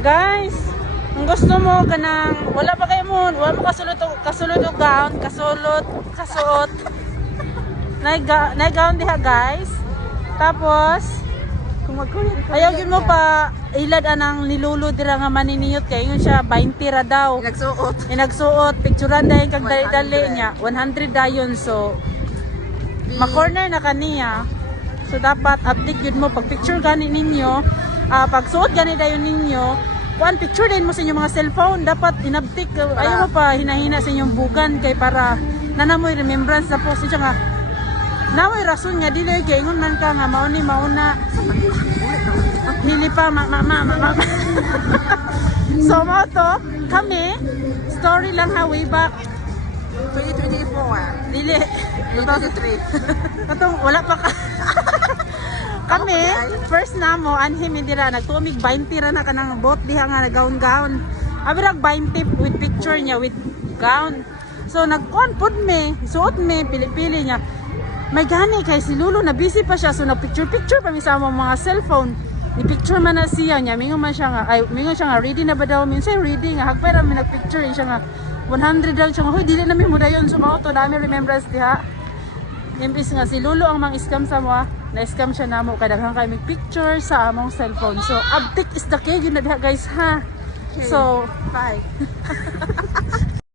Guys, kung gusto mo kanang wala pa kayo mo, wala mo kasulot og gown, kasuot. Nay gown diha guys. Tapos ayaw yun mo pa ilad anang nilulo dira nga maniniyot kay ingon siya 20 ra daw. Nagsuot, picturean dahil kag dali niya 100 dayon so ma-corner na kaniya. So dapat update yun mo pag picture gani ninyo, pag suot gani dayon ninyo, one picture din mo sa inyong mga cellphone, dapat inabtik ayaw mo pa hinahina sa inyong bugan kay para nanamoy remembrance na po siya nga. Namoy rason nga dili kay ingon man ka nga mauna nilipa so mo to kami story lang ha way back 2024. dili 2023. katong wala pa ka kami first namo anhim hindi ra nagtumig 20 ra na kanang bot diha nga nagaon-gaon abirag 20 with picture niya with gown so nagkuan pud me suot me pili-pili niya may gani kay si Lulu na busy pa siya so nagpicture pa mi sa mga cellphone ni picture man na siya niya mingon man siya nga ay mingon siya nga ready na ba daw minsan ready nga hagpera mi nagpicture siya nga 100 lang siya nga hoy dili na mi mudayon so mao to dami remembrance diha imbis nga si Lulu ang mang scam sa mo na-scam siya namo kay daghang kay mig picture sa among cellphone so update is the key yun na diha guys ha Okay. so Bye.